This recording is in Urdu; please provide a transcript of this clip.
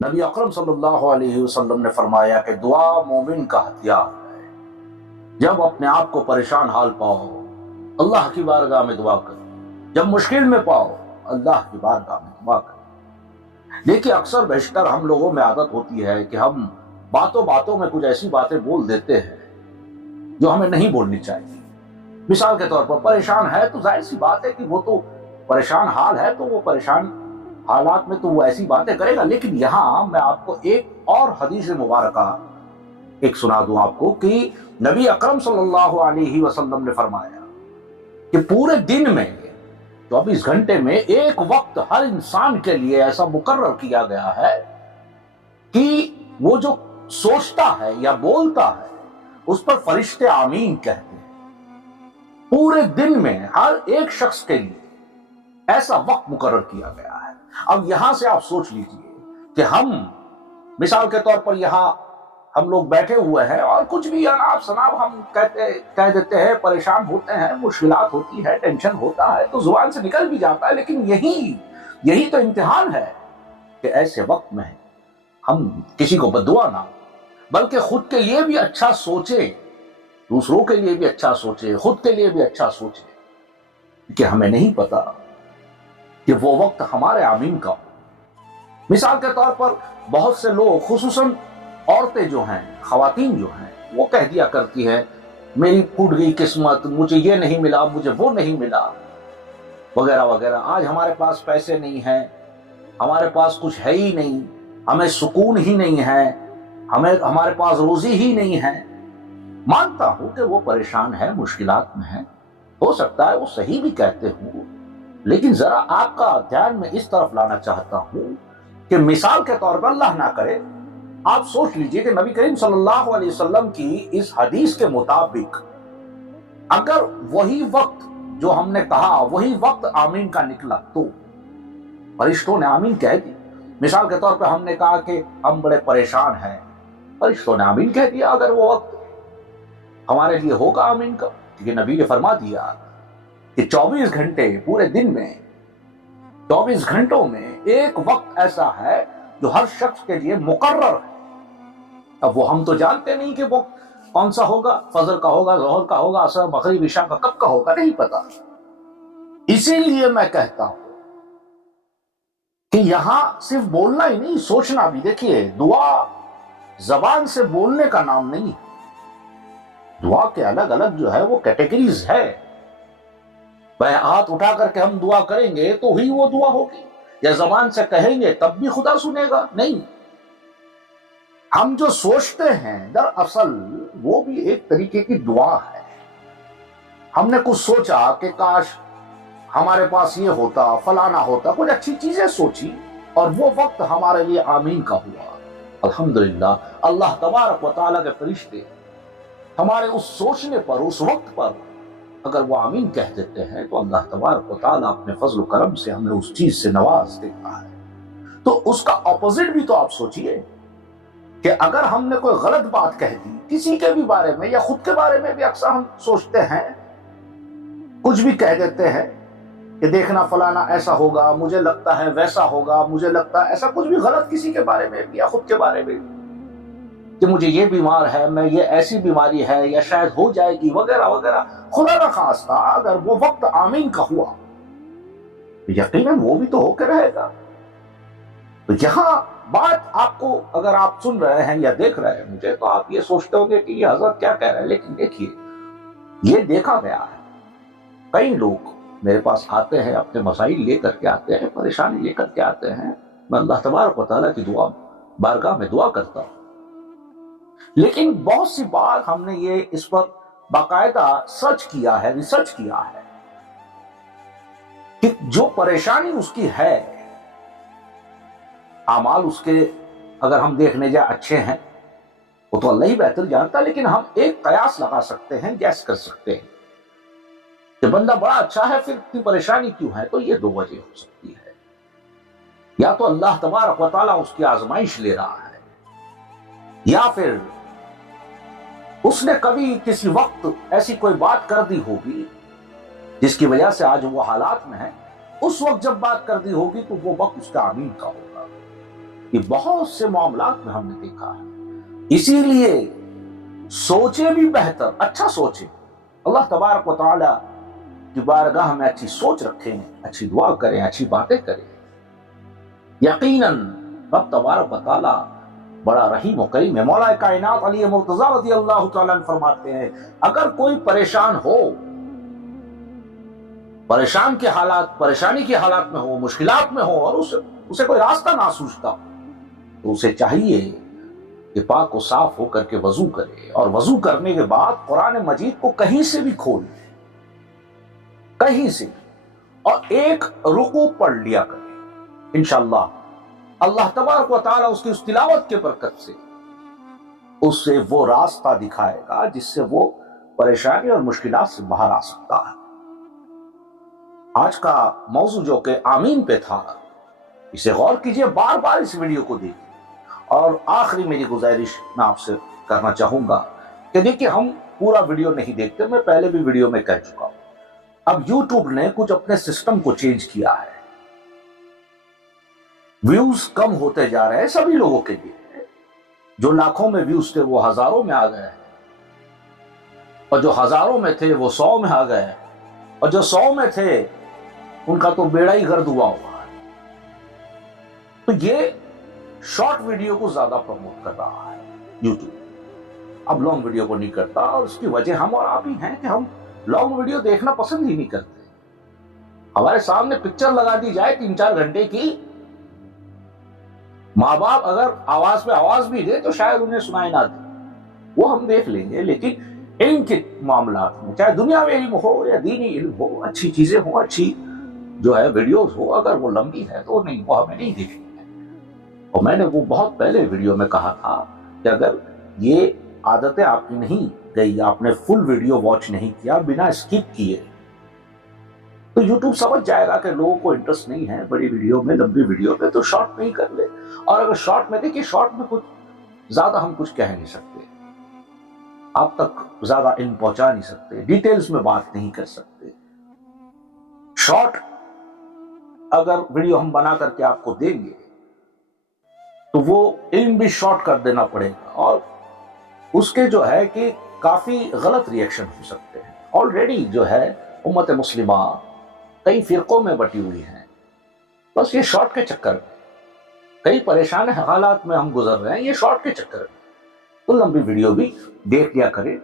نبی اکرم صلی اللہ علیہ وسلم نے فرمایا کہ دعا مومن کا ہتھیار ہے۔ جب اپنے آپ کو پریشان حال پاؤ اللہ کی بارگاہ میں دعا کرو، جب مشکل میں پاؤ اللہ کی بارگاہ میں دعا کرو۔ دیکھیے اکثر بیشتر ہم لوگوں میں عادت ہوتی ہے کہ ہم باتوں باتوں میں کچھ ایسی باتیں بول دیتے ہیں جو ہمیں نہیں بولنی چاہیے۔ مثال کے طور پر پریشان ہے تو ظاہر سی بات ہے کہ وہ تو پریشان حال ہے تو وہ پریشان حالات میں تو وہ ایسی باتیں کرے گا، لیکن یہاں میں آپ کو ایک اور حدیث مبارکہ ایک سنا دوں آپ کو کہ نبی اکرم صلی اللہ علیہ وسلم نے فرمایا کہ پورے دن میں 24 گھنٹے میں ایک وقت ہر انسان کے لیے ایسا مقرر کیا گیا ہے کہ وہ جو سوچتا ہے یا بولتا ہے اس پر فرشتے آمین کہتے ہیں۔ پورے دن میں ہر ایک شخص کے لیے ایسا وقت مقرر کیا گیا ہے۔ اب یہاں سے آپ سوچ لیجئے کہ ہم مثال کے طور پر یہاں ہم لوگ بیٹھے ہوئے ہیں اور کچھ بھی اناب شناب ہم کہہ دیتے ہیں، پریشان ہوتے ہیں، مشکلات ہوتی ہے، ٹینشن ہوتا ہے تو زبان سے نکل بھی جاتا ہے، لیکن یہی تو امتحان ہے کہ ایسے وقت میں ہم کسی کو بددعا نہ بلکہ خود کے لیے بھی اچھا سوچیں، دوسروں کے لیے بھی اچھا سوچیں، خود کے لیے بھی اچھا سوچیں، کہ ہمیں نہیں پتا کہ وہ وقت ہمارے آمین کا ہو۔ مثال کے طور پر بہت سے لوگ خصوصاً عورتیں جو ہیں، خواتین جو ہیں، وہ کہہ دیا کرتی ہیں میری پھوٹ گئی قسمت، مجھے یہ نہیں ملا، مجھے وہ نہیں ملا، وغیرہ وغیرہ۔ آج ہمارے پاس پیسے نہیں ہیں، ہمارے پاس کچھ ہے ہی نہیں، ہمیں سکون ہی نہیں ہے، ہمارے پاس روزی ہی نہیں ہے۔ مانتا ہوں کہ وہ پریشان ہے، مشکلات میں ہے، ہو سکتا ہے وہ صحیح بھی کہتے ہوں، لیکن ذرا آپ کا دھیان میں اس طرف لانا چاہتا ہوں کہ مثال کے طور پر اللہ نہ کرے آپ سوچ لیجئے کہ نبی کریم صلی اللہ علیہ وسلم کی اس حدیث کے مطابق اگر وہی وقت جو ہم نے کہا وہی وقت آمین کا نکلا تو فرشتوں نے آمین کہہ دی۔ مثال کے طور پر ہم نے کہا کہ ہم بڑے پریشان ہیں، فرشتوں نے آمین کہہ دیا اگر وہ وقت ہمارے لیے ہوگا آمین کا، کیونکہ نبی نے فرما دیا کہ 24 گھنٹے پورے دن میں 24 گھنٹوں میں ایک وقت ایسا ہے جو ہر شخص کے لیے مقرر ہے۔ اب وہ ہم تو جانتے نہیں کہ وہ کون سا ہوگا، فجر کا ہوگا، ظہر کا ہوگا، عصر، مغرب، عشاء کا کب کا ہوگا، نہیں پتا۔ اسی لیے میں کہتا ہوں کہ یہاں صرف بولنا ہی نہیں، سوچنا بھی۔ دیکھیے دعا زبان سے بولنے کا نام نہیں، دعا کے الگ الگ جو ہے وہ کیٹیگریز ہے۔ بھائی ہاتھ اٹھا کر کے ہم دعا کریں گے تو ہی وہ دعا ہوگی، یا زبان سے کہیں گے تب بھی خدا سنے گا؟ نہیں، ہم جو سوچتے ہیں دراصل وہ بھی ایک طریقے کی دعا ہے۔ ہم نے کچھ سوچا کہ کاش ہمارے پاس یہ ہوتا، فلانا ہوتا، کچھ اچھی چیزیں سوچی اور وہ وقت ہمارے لیے آمین کا ہوا۔ الحمدللہ اللہ تبارک و تعالیٰ کے فرشتے ہمارے اس سوچنے پر، اس وقت پر اگر وہ آمین کہہ دیتے ہیں تو اللہ تبارک و تعالیٰ اپنے فضل و کرم سے ہمیں اس چیز سے نواز دیتا ہے۔ تو اس کا اپوزٹ بھی تو آپ سوچئے کہ اگر ہم نے کوئی غلط بات کہہ دی کسی کے بھی بارے میں یا خود کے بارے میں بھی، اکثر ہم سوچتے ہیں کچھ بھی کہہ دیتے ہیں کہ دیکھنا فلانا ایسا ہوگا، مجھے لگتا ہے ویسا ہوگا، مجھے لگتا ہے ایسا، کچھ بھی غلط کسی کے بارے میں یا خود کے بارے میں کہ مجھے یہ بیمار ہے، میں یہ ایسی بیماری ہے یا شاید ہو جائے گی، وغیرہ وغیرہ۔ خدا نہ خواستہ اگر وہ وقت آمین کا ہوا یقیناً وہ بھی تو ہو کے رہے گا۔ تو یہاں بات آپ کو، اگر آپ سن رہے ہیں یا دیکھ رہے ہیں مجھے، تو آپ یہ سوچتے ہوں گے کہ یہ حضرت کیا کہہ رہے ہیں، لیکن دیکھیے یہ دیکھا گیا ہے، کئی لوگ میرے پاس آتے ہیں، اپنے مسائل لے کر کے آتے ہیں، پریشانی لے کر کے آتے ہیں، میں اللہ تبارک و تعالیٰ کی بارگاہ میں دعا کرتا ہوں، لیکن بہت سی بار ہم نے یہ اس پر باقاعدہ سرچ کیا ہے، ریسرچ کیا ہے کہ جو پریشانی اس کی ہے، اعمال اس کے اگر ہم دیکھنے جائیں اچھے ہیں، وہ تو اللہ ہی بہتر جانتا ہے، لیکن ہم ایک قیاس لگا سکتے ہیں، گیس کر سکتے ہیں کہ بندہ بڑا اچھا ہے پھر اتنی پریشانی کیوں ہے۔ تو یہ دو وجہ ہو سکتی ہے، یا تو اللہ تبارک و تعالیٰ اس کی آزمائش لے رہا ہے، یا پھر اس نے کبھی کسی وقت ایسی کوئی بات کر دی ہوگی جس کی وجہ سے آج وہ حالات میں ہے، اس وقت جب بات کر دی ہوگی تو وہ وقت اس کا آمین کا ہوگا۔ یہ بہت سے معاملات میں ہم نے دیکھا ہے. اسی لیے سوچے بھی بہتر، اچھا سوچے. اللہ تبارک و تعالی کی بارگاہ میں اچھی سوچ رکھیں، اچھی دعا کریں، اچھی باتیں کریں. یقیناً رب تبارک و تعالی بڑا رحیم و کریم ہے. مولا کائنات علی مرتضیٰ رضی اللہ تعالیٰ عنہ فرماتے ہیں اگر کوئی پریشان ہو، پریشان کے حالات، پریشانی کے حالات میں ہو، مشکلات میں ہو، اور اسے کوئی راستہ نہ سوچتا تو اسے چاہیے کہ پاک و صاف ہو کر کے وضو کرے، اور وضو کرنے کے بعد قرآن مجید کو کہیں سے بھی کھول لے، کہیں سے، اور ایک رکوع پڑھ لیا کرے. انشاءاللہ اللہ تبارک و تعالیٰ اس کی اس تلاوت کے برکت سے اسے وہ راستہ دکھائے گا جس سے وہ پریشانی اور مشکلات سے باہر آ سکتا ہے. آج کا موضوع جو کہ آمین پہ تھا، اسے غور کیجئے، بار بار اس ویڈیو کو دیکھیں. اور آخری میری گزارش میں آپ سے کرنا چاہوں گا کہ دیکھیں ہم پورا ویڈیو نہیں دیکھتے، میں پہلے بھی ویڈیو میں کہہ چکا ہوں. اب یوٹیوب نے کچھ اپنے سسٹم کو چینج کیا ہے، ویوز کم ہوتے جا رہے ہیں سبھی لوگوں کے لیے. جو لاکھوں میں ویوز تھے وہ ہزاروں میں آ گئے ہیں، اور جو ہزاروں میں تھے وہ 100 میں آ گئے ہیں، اور جو 100 میں تھے ان کا تو بیڑا ہی گرد ہوا ہوا ہے. تو یہ شارٹ ویڈیو کو زیادہ پروموٹ کر رہا ہے یوٹیوب، اب لانگ ویڈیو کو نہیں کرتا. اور اس کی وجہ ہم اور آپ ہی ہیں کہ ہم لانگ ویڈیو دیکھنا پسند ہی نہیں کرتے. ہمارے سامنے پکچر لگا دی جائے 3-4 گھنٹے کی، ماں باپ اگر آواز پہ آواز بھی دے تو شاید انہیں سنائی نہ دے، وہ ہم دیکھ لیں گے. لیکن علم کے معاملات میں، چاہے دنیا میں علم ہو یا دینی علم ہو، اچھی چیزیں ہوں، اچھی جو ہے ویڈیوز ہو، اگر وہ لمبی ہے تو نہیں، وہ ہمیں نہیں دیکھنی ہے. اور میں نے وہ بہت پہلے ویڈیو میں کہا تھا کہ اگر یہ عادتیں آپ کی نہیں گئی، آپ نے فل ویڈیو واچ نہیں کیا، بنا اسکپ کیے، تو یوٹیوب سمجھ جائے گا کہ لوگوں کو انٹرسٹ نہیں ہے بڑی ویڈیو میں، لمبی ویڈیو میں، تو شارٹ میں ہی کر لے. اور اگر شارٹ میں دیکھیے، شارٹ میں کچھ زیادہ ہم کچھ کہہ نہیں سکتے، آپ تک زیادہ علم پہنچا نہیں سکتے، ڈیٹیلز میں بات نہیں کر سکتے. شارٹ اگر ویڈیو ہم بنا کر کے آپ کو دیں گے تو وہ علم بھی شارٹ کر دینا پڑے گا، اور اس کے جو ہے کہ کافی غلط ریئیکشن ہو سکتے ہیں. آلریڈی جو ہے امت مسلمہ کئی فرقوں میں بٹی ہوئی ہیں، بس یہ شارٹ کے چکر میں کئی پریشان حالات میں ہم گزر رہے ہیں، یہ شارٹ کے چکر میں. تو لمبی ویڈیو بھی دیکھ لیا کریں.